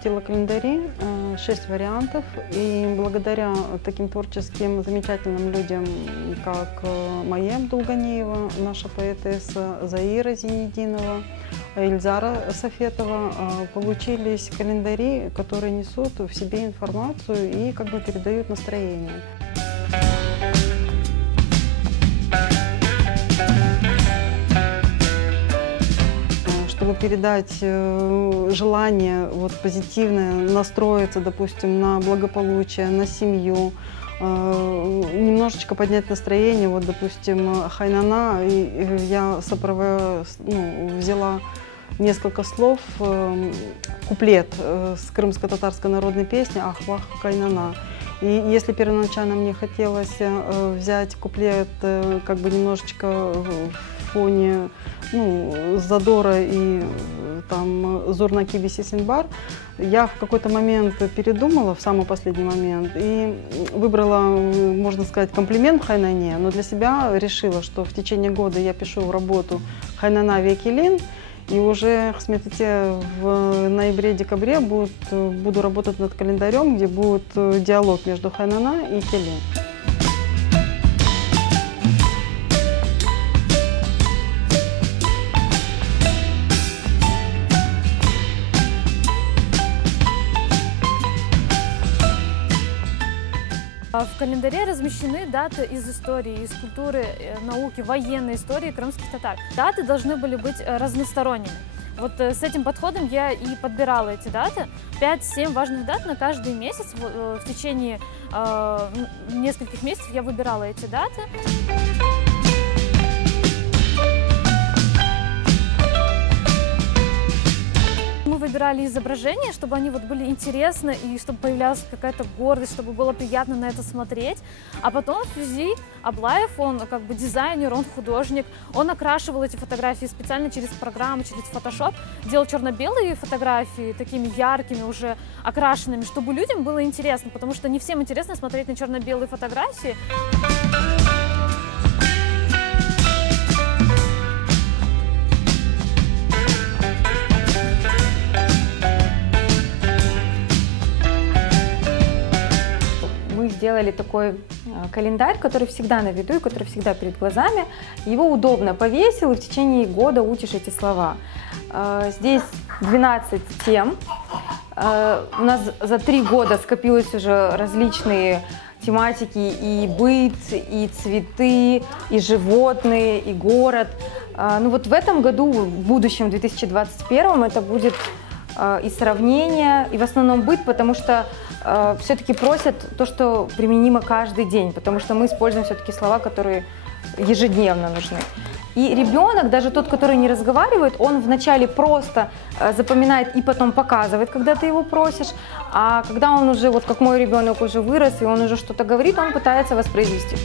запустила календари, 6 вариантов, и благодаря таким творческим, замечательным людям, как Майя Абдулганиева, наша поэтесса, Заира Зинединова, Ильзара Софетова, получились календари, которые несут в себе информацию и как бы передают настроение. Чтобы передать желание вот, позитивное, настроиться, допустим, на благополучие, на семью, немножечко поднять настроение, вот, допустим, Хайнана, и я взяла несколько слов, куплет с крымско-татарской народной песни «Ах-вах Кайнана». И если первоначально мне хотелось взять куплет как бы немножечко в фоне задора и там Зурнаки Бисисинбар, я в какой-то момент передумала, в самый последний момент, и выбрала, можно сказать, комплимент Хайнане, но для себя решила, что в течение года я пишу работу Хайнана Векилин, и уже в ноябре-декабре буду работать над календарем, где будет диалог между Хайнана и Келин. В календаре размещены даты из истории, из культуры, науки, военной истории крымских татар. Даты должны были быть разносторонними. Вот с этим подходом я и подбирала эти даты. 5-7 важных дат на каждый месяц. В течение нескольких месяцев я выбирала эти даты. Мы выбирали изображения, чтобы они вот были интересны, и чтобы появлялась какая-то гордость, чтобы было приятно на это смотреть. А потом Фюзи Аблаев, он как бы дизайнер, он художник, он окрашивал эти фотографии специально через программу, через Photoshop, делал черно-белые фотографии такими яркими, уже окрашенными, чтобы людям было интересно, потому что не всем интересно смотреть на черно-белые фотографии. Сделали такой календарь, который всегда на виду и который всегда перед глазами. Его удобно повесил, и в течение года учишь эти слова. Здесь 12 тем. У нас за 3 года скопилось уже различные тематики: и быт, и цветы, и животные, и город. Ну вот в этом году, в будущем, в 2021, это будет и сравнение, и в основном быт, потому что все-таки просят то, что применимо каждый день, потому что мы используем все-таки слова, которые ежедневно нужны. И ребенок, даже тот, который не разговаривает, он вначале просто запоминает и потом показывает, когда ты его просишь, а когда он уже, вот как мой ребенок уже вырос, и он уже что-то говорит, он пытается воспроизвести.